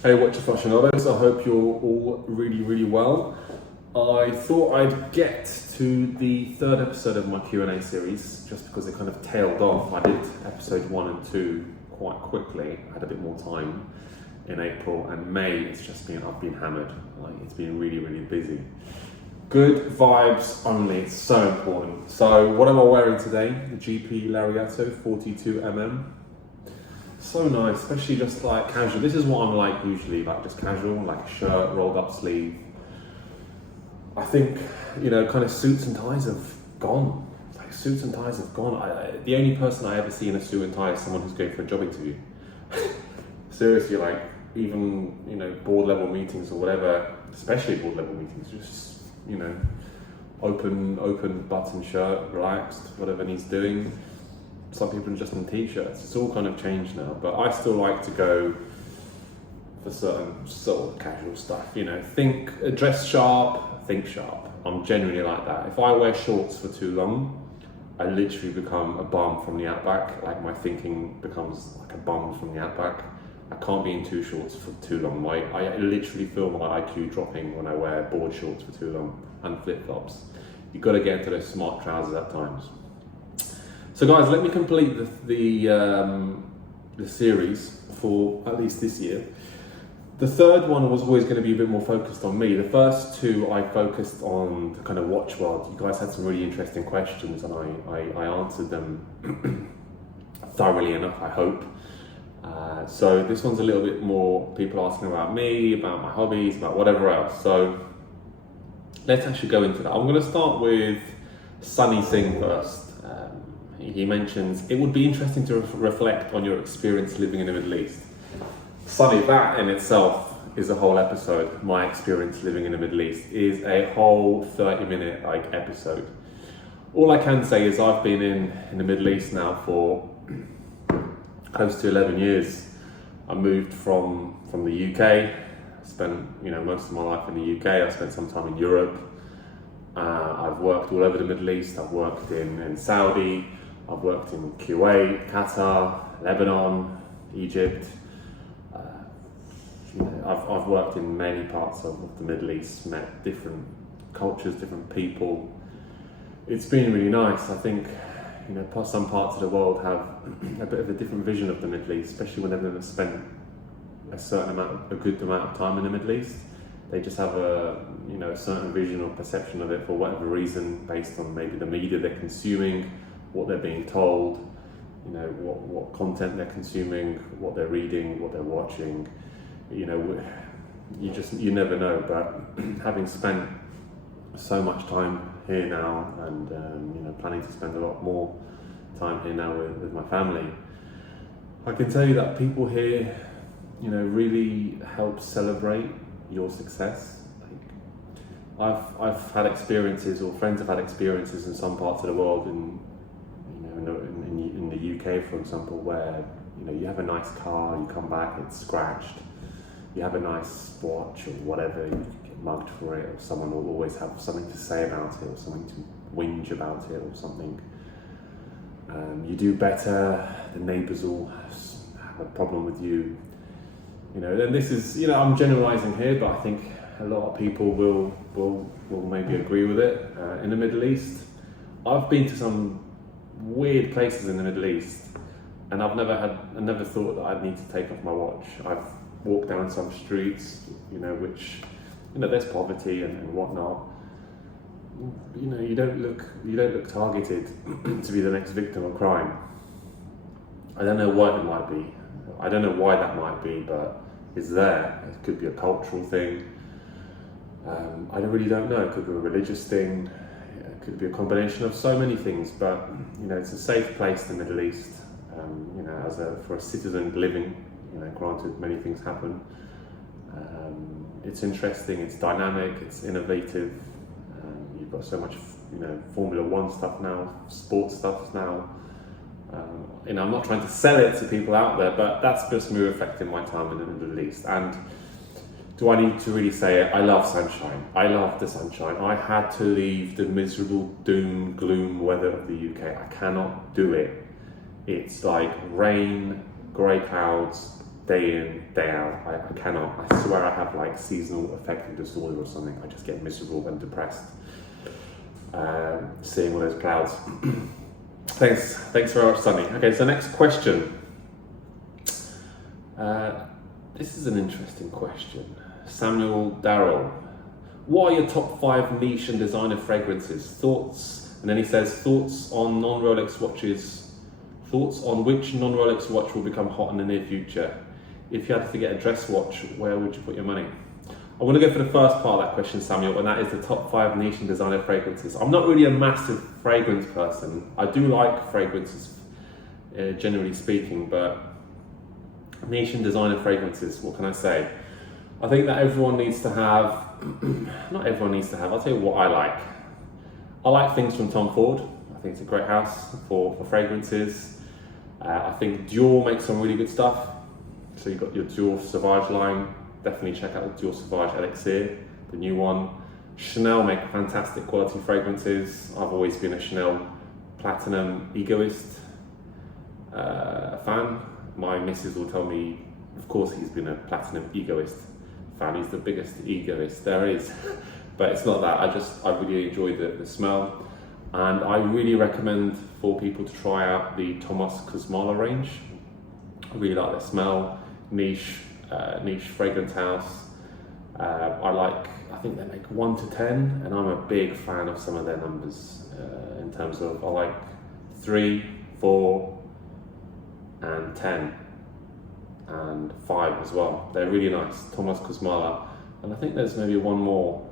Hey, Watch Aficionados, I hope you're all really well. I thought I'd get to the third episode of my Q&A series just because it kind of tailed off. I did episode 1 and 2 quite quickly. I had a bit more time in April, and May I've been hammered. It's been really busy. Good vibes only, it's so important. So what am I wearing today? The GP Lariato 42mm. So nice, especially just like casual. This is what I'm like usually, like just casual, like a shirt, rolled up sleeve. I think, kind of suits and ties have gone. Suits and ties have gone. The only person I ever see in a suit and tie is someone who's going for a job interview. Seriously, even, board level meetings or whatever, especially board level meetings, just, open button shirt, relaxed, whatever he's doing. Some people are just in t-shirts. It's all kind of changed now, but I still like to go for certain sort of casual stuff. Dress sharp, think sharp. I'm genuinely like that. If I wear shorts for too long, I literally become a bum from the outback. Like my thinking becomes like a bum from the outback. I can't be in too shorts for too long. I literally feel my IQ dropping when I wear board shorts for too long and flip-flops. You've got to get into those smart trousers at times. So guys, let me complete the series for at least this year. The third one was always going to be a bit more focused on me. The first two I focused on the kind of watch world. You guys had some really interesting questions and I answered them thoroughly enough, I hope. So this one's a little bit more people asking about me, about my hobbies, about whatever else. So let's actually go into that. I'm going to start with Sunny Singh first. He mentions, it would be interesting to reflect on your experience living in the Middle East. Sunny, that in itself is a whole episode. My experience living in the Middle East is a whole 30-minute episode. All I can say is I've been in the Middle East now for close to 11 years. I moved from the UK, spent most of my life in the UK. I spent some time in Europe. I've worked all over the Middle East. I've worked in Saudi. I've worked in Kuwait, Qatar, Lebanon, Egypt. I've worked in many parts of the Middle East, met different cultures, different people. It's been really nice. I think, some parts of the world have a bit of a different vision of the Middle East, especially when they've spent a good amount of time in the Middle East. They just have a certain vision or perception of it for whatever reason, based on maybe the media they're consuming, what they're being told, what content they're consuming, what they're reading, what they're watching. You never know. But having spent so much time here now, and planning to spend a lot more time here now with my family, I can tell you that people here, really help celebrate your success. I've had experiences, or friends have had experiences in some parts of the world, in the UK, for example, where you have a nice car, you come back, it's scratched. You have a nice watch or whatever, you get mugged for it, or someone will always have something to say about it, or something to whinge about it, or something. You do better, the neighbours will have a problem with you. And this is, I'm generalising here, but I think a lot of people will maybe agree with it. In the Middle East, I've been to some weird places in the Middle East, and I never thought that I'd need to take off my watch. I've walked down some streets, which, there's poverty and whatnot. You don't look targeted to be the next victim of crime. I don't know what it might be. I don't know why that might be, but it's there. It could be a cultural thing. I really don't know. It could be a religious thing. It could be a combination of so many things. But it's a safe place, the Middle East. For a citizen living, granted many things happen. It's interesting. It's dynamic. It's innovative. You've got so much, Formula One stuff now, sports stuff now. I'm not trying to sell it to people out there, but that's just me reflecting my time in the Middle East. And do I need to really say it? I love sunshine. I love the sunshine. I had to leave the miserable doom, gloom weather of the UK. I cannot do it. It's like rain, grey clouds, day in, day out. I cannot. I swear I have like seasonal affective disorder or something. I just get miserable and depressed seeing all those clouds. Thanks very much, Sunny. Okay, so next question. This is an interesting question. Samuel Darrell. What are your top 5 niche and designer fragrances? Thoughts, and then he says, thoughts on non-Rolex watches. Thoughts on which non-Rolex watch will become hot in the near future? If you had to get a dress watch, where would you put your money? I want to go for the first part of that question, Samuel, and that is the top 5 niche and designer fragrances. I'm not really a massive fragrance person. I do like fragrances, generally speaking, but niche and designer fragrances, what can I say? I think that everyone needs to have, not everyone needs to have, I'll tell you what I like. I like things from Tom Ford. I think it's a great house for fragrances. I think Dior makes some really good stuff. So you've got your Dior Sauvage line. Definitely check out the Dior Sauvage Elixir, the new one. Chanel make fantastic quality fragrances. I've always been a Chanel Platinum Egoist fan. My missus will tell me, of course he's been a Platinum Egoist fan. He's the biggest egoist there is. But it's not that, I really enjoy the smell. And I really recommend for people to try out the Thomas Kosmala range. I really like the smell, niche fragrance house. I think they make 1 to 10, and I'm a big fan of some of their numbers in terms of, I like 3, 4, and 10, and 5 as well. They're really nice, Thomas Kosmala. And I think there's maybe one more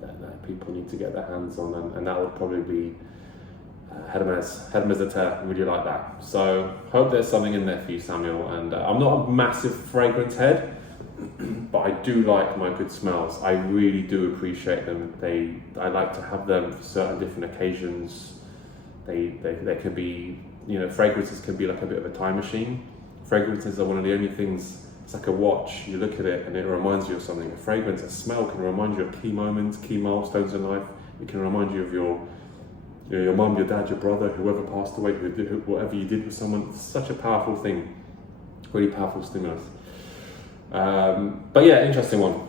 that people need to get their hands on, and that would probably be Hermes de Terre. Really like that. So hope there's something in there for you, Samuel. And I'm not a massive fragrance head, but I do like my good smells. I really do appreciate them. I like to have them for certain different occasions. They can be, fragrances can be like a bit of a time machine. Fragrances are one of the only things. It's like a watch. You look at it and it reminds you of something. A fragrance, a smell can remind you of key moments, key milestones in life. It can remind you of your mum, your dad, your brother, whoever passed away, whatever you did with someone. It's such a powerful thing, really powerful stimulus. But yeah, interesting one.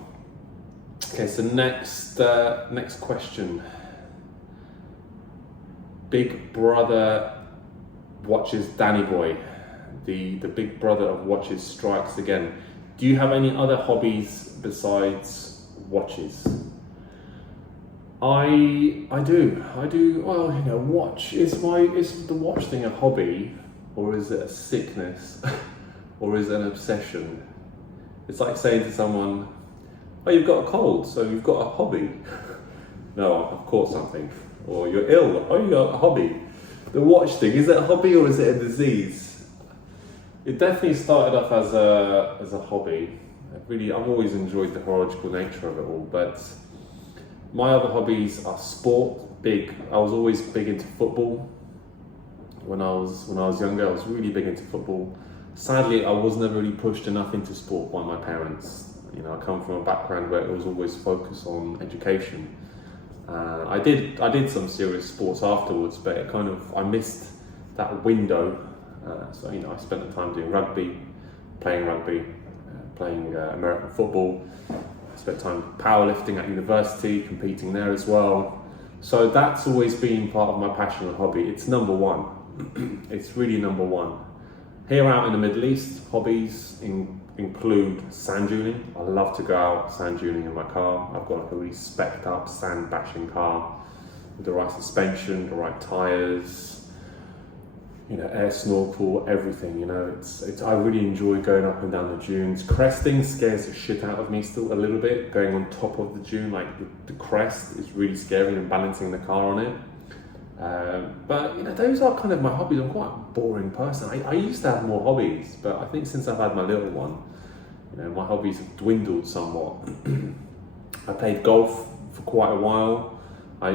Okay, so next question. Big Brother watches Danny Boy. The big brother of watches strikes again. Do you have any other hobbies besides watches? I do. Well, watch. Is the watch thing a hobby, or is it a sickness, or is it an obsession? It's like saying to someone, "Oh, you've got a cold, so you've got a hobby." No, I've caught something. Or you're ill. Oh, you got a hobby. The watch thing, is it a hobby or is it a disease? It definitely started off as a hobby. I've always enjoyed the horological nature of it all, but my other hobbies are sport. I was always big into football. When I was younger, I was really big into football. Sadly, I was never really pushed enough into sport by my parents. I come from a background where it was always focused on education. I did some serious sports afterwards, but I missed that window. So I spent the time doing rugby, playing American football. I spent time powerlifting at university, competing there as well. So that's always been part of my passion and hobby. It's number one. It's really number one. Here out in the Middle East, hobbies include sand duning. I love to go out sand duning in my car. I've got like a really specced up sand bashing car with the right suspension, the right tyres, air snorkel, everything. I really enjoy going up and down the dunes. Cresting scares the shit out of me still a little bit. Going on top of the dune, like the crest, is really scary, and balancing the car on it. But those are kind of my hobbies. I'm quite a boring person. I used to have more hobbies, but I think since I've had my little one, my hobbies have dwindled somewhat. I played golf for quite a while. I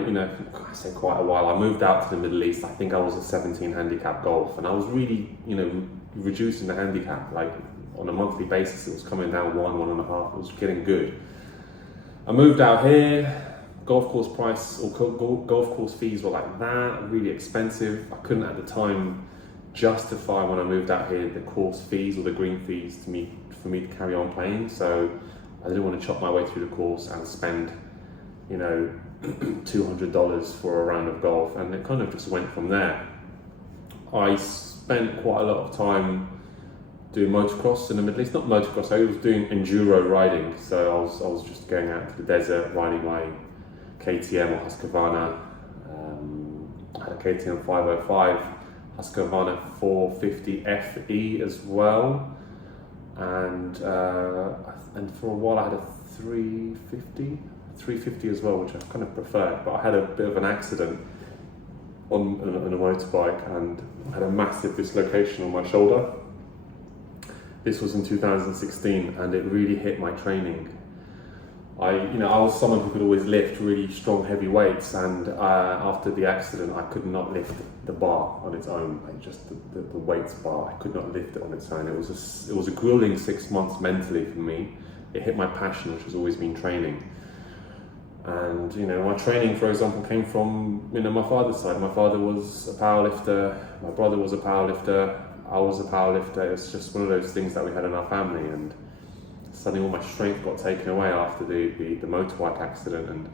say quite a while. I moved out to the Middle East. I think I was a 17 handicap golf, and I was really, reducing the handicap. Like on a monthly basis, it was coming down 1.5. It was getting good. I moved out here. Golf course price or golf course fees were like that, really expensive. I couldn't at the time justify when I moved out here the course fees or the green fees to me for me to carry on playing. So I didn't want to chop my way through the course and spend, you know, $200 for a round of golf, and it kind of just went from there. I spent quite a lot of time doing motocross in the Middle East. Not motocross, I was doing enduro riding. So I was just going out to the desert, riding my KTM or Husqvarna. I had a KTM 505, Husqvarna 450 FE as well, and for a while I had a 350 as well, which I kind of preferred, but I had a bit of an accident on a motorbike and had a massive dislocation on my shoulder. This was in 2016, and it really hit my training. I was someone who could always lift really strong, heavy weights, and after the accident, I could not lift the bar on its own, like just the weights bar. I could not lift it on its own. It was a grueling 6 months mentally for me. It hit my passion, which has always been training. And my training, for example, came from my father's side. My father was a powerlifter. My brother was a powerlifter. I was a powerlifter. It's just one of those things that we had in our family, and suddenly all my strength got taken away after the motorbike accident. And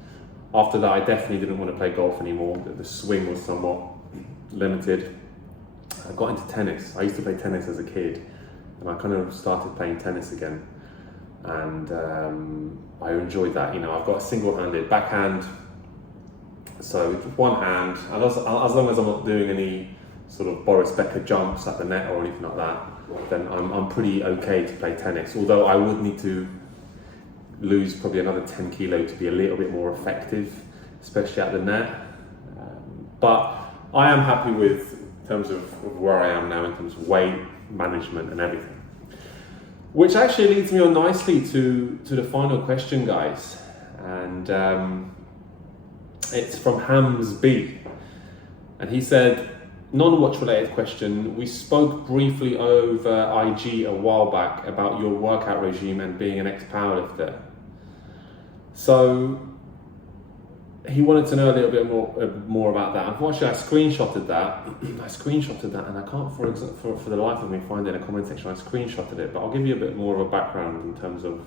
after that, I definitely didn't want to play golf anymore. The swing was somewhat limited. I got into tennis. I used to play tennis as a kid, and I kind of started playing tennis again. And I enjoyed that. I've got a single-handed backhand, so with one hand, and as long as I'm not doing any sort of Boris Becker jumps at the net or anything like that, then I'm pretty okay to play tennis. Although I would need to lose probably another 10 kilo to be a little bit more effective, especially at the net. But I am happy with, in terms of where I am now, in terms of weight management and everything. Which actually leads me on nicely to the final question, guys. And it's from Hams B. And he said, non-watch related question. We spoke briefly over IG a while back about your workout regime and being an ex-powerlifter. So he wanted to know a little bit more about that. Unfortunately, I screenshotted that, and I can't, for the life of me, find it in a comment section. I screenshotted it, but I'll give you a bit more of a background in terms of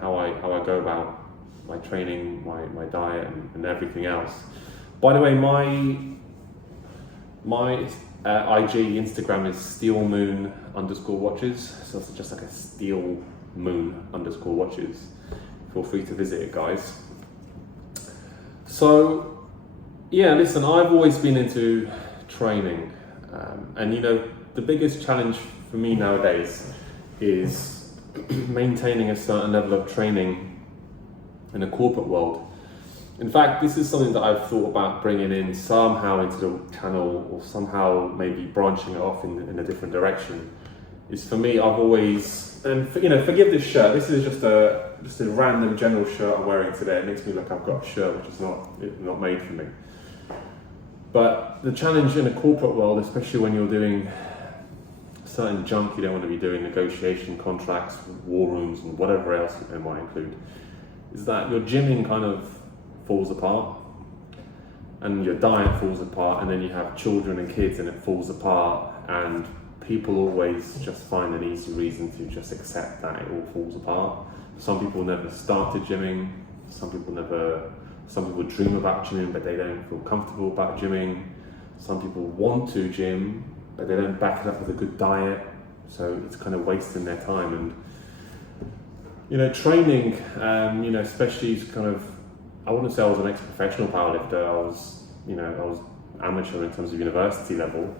how I go about my training, my diet, and everything else. By the way, my IG Instagram is steelmoon_watches, so it's just like a steelmoon_watches. Feel free to visit it, guys. So, yeah, listen, I've always been into training, and the biggest challenge for me nowadays is maintaining a certain level of training in a corporate world. In fact, this is something that I've thought about bringing in somehow into the channel, or somehow maybe branching it off in a different direction. Is for me, I've always, and forgive this shirt. This is just a random general shirt I'm wearing today. It makes me look like I've got a shirt which is not made for me. But the challenge in a corporate world, especially when you're doing certain junk you don't want to be doing, negotiation, contracts, war rooms, and whatever else it might include, is that your gymming kind of falls apart, and your diet falls apart, and then you have children and kids and it falls apart, and people always just find an easy reason to just accept that it all falls apart. Some people never started gymming, some people dream about gymming but they don't feel comfortable about gymming. Some people want to gym but they don't back it up with a good diet, so it's kind of wasting their time. And training, especially kind of, I wouldn't say I was an ex-professional powerlifter. I was amateur in terms of university level.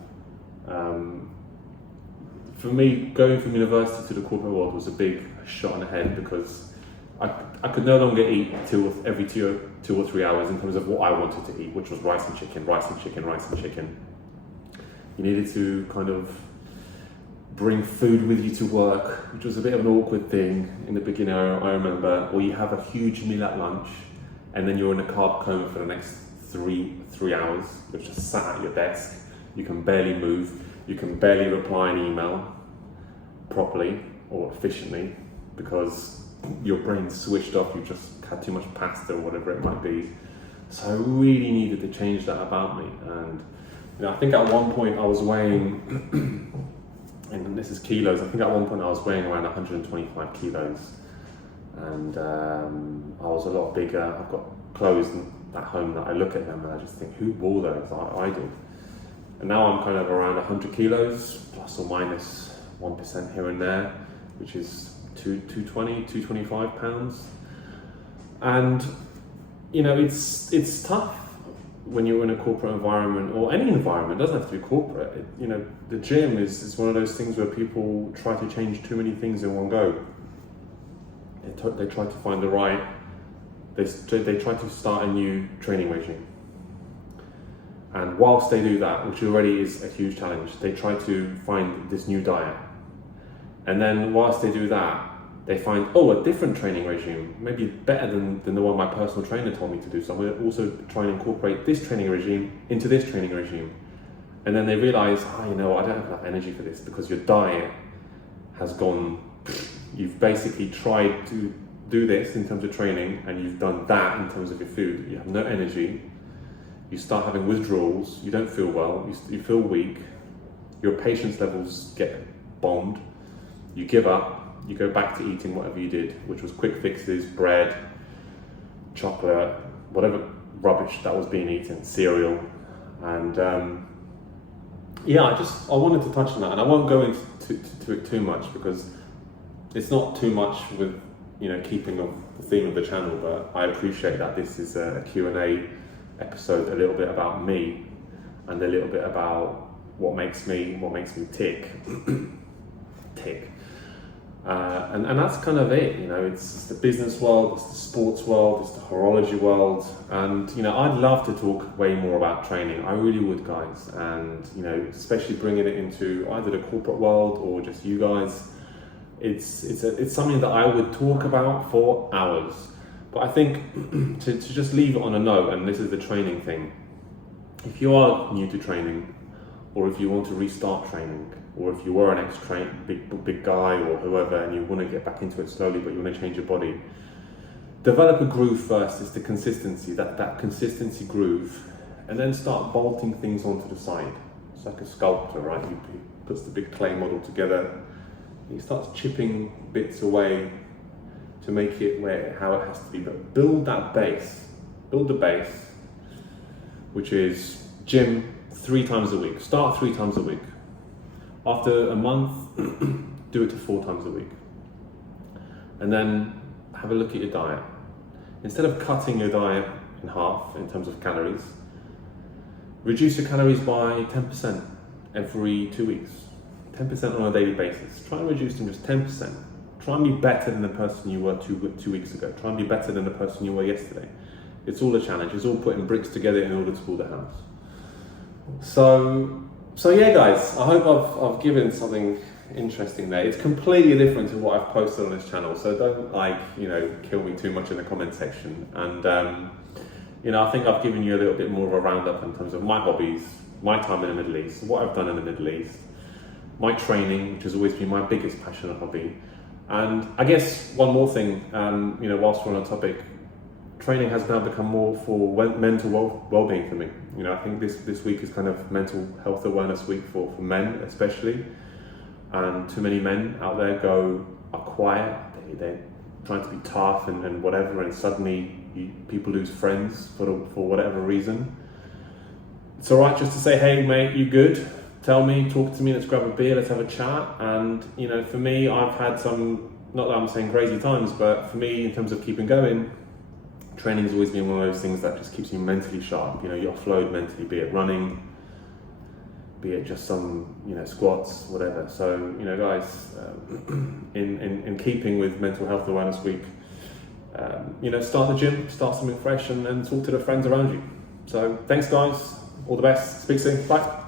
For me, going from university to the corporate world was a big shot in the head, because I could no longer eat every 2 or 3 hours in terms of what I wanted to eat, which was rice and chicken. You needed to kind of bring food with you to work, which was a bit of an awkward thing in the beginning, I remember. Or you have a huge meal at lunch, and then you're in a carb coma for the next three hours. You're just sat at your desk. You can barely move. You can barely reply an email properly or efficiently because your brain's switched off. You just had too much pasta or whatever it might be. So I really needed to change that about me. And I think at one point I was weighing and this is kilos. I think at one point I was weighing around 125 kilos, and I was a lot bigger. I've got clothes at home that I look at them and I just think, who wore those? I did. And now I'm kind of around 100 kilos, plus or minus 1% here and there, which is 225 pounds. And you know, it's tough when you're in a corporate environment, or any environment. It doesn't have to be corporate. You know, the gym is one of those things where people try to change too many things in one go. They try to find the right. They try to start a new training regime, and whilst they do that, which already is a huge challenge, they try to find this new diet, and then whilst they do that, they find, a different training regime, maybe better than the one my personal trainer told me to do. So I'm going to also try and incorporate this training regime into this training regime. And then they realize, I don't have enough energy for this, because your diet has gone, you've basically tried to do this in terms of training, and you've done that in terms of your food. You have no energy, you start having withdrawals, you don't feel well, you feel weak, your patience levels get bombed, you give up, you go back to eating whatever you did, which was quick fixes, bread, chocolate, whatever rubbish that was being eaten, cereal. And I wanted to touch on that, and I won't go into it too much, because it's not too much with, keeping of the theme of the channel, but I appreciate that this is a Q&A episode, a little bit about me, and a little bit about what makes me tick. And that's kind of it. It's the business world, it's the sports world, it's the horology world, and I'd love to talk way more about training. I really would, guys, and especially bringing it into either the corporate world or just you guys. It's something that I would talk about for hours. But I think to just leave it on a note, and this is the training thing. If you are new to training, or if you want to restart training, or if you were an big guy or whoever, and you want to get back into it slowly, but you want to change your body, develop a groove first. It's the consistency, that consistency groove, and then start bolting things onto the side. It's like a sculptor, right? He puts the big clay model together, he starts chipping bits away to make it how it has to be. But build that base, build the base, which is gym 3 times a week. Start 3 times a week. After a month, do it to 4 times a week. And then have a look at your diet. Instead of cutting your diet in half in terms of calories, reduce your calories by 10% every 2 weeks. 10% on a daily basis. Try and reduce them just 10%. Try and be better than the person you were two weeks ago. Try and be better than the person you were yesterday. It's all a challenge. It's all putting bricks together in order to build a house. So yeah, guys, I hope I've given something interesting there. It's completely different to what I've posted on this channel, so don't kill me too much in the comment section. And I think I've given you a little bit more of a roundup in terms of my hobbies, my time in the Middle East, what I've done in the Middle East, my training, which has always been my biggest passion and hobby. And I guess one more thing, whilst we're on a topic, training has now become more for mental well-being for me. I think this week is kind of mental health awareness week for men especially, and too many men out there are quiet, they're trying to be tough and whatever, and suddenly people lose friends for whatever reason. It's alright just to say, hey mate, you good? Tell me, talk to me, let's grab a beer, let's have a chat. And for me, I've had some, not that I'm saying crazy times, but for me, in terms of keeping going, training's always been one of those things that just keeps you mentally sharp. You offload mentally, be it running, be it just some squats, whatever. So guys, in keeping with Mental Health Awareness Week, start the gym, start something fresh, and talk to the friends around you. So thanks guys, all the best, speak soon, bye.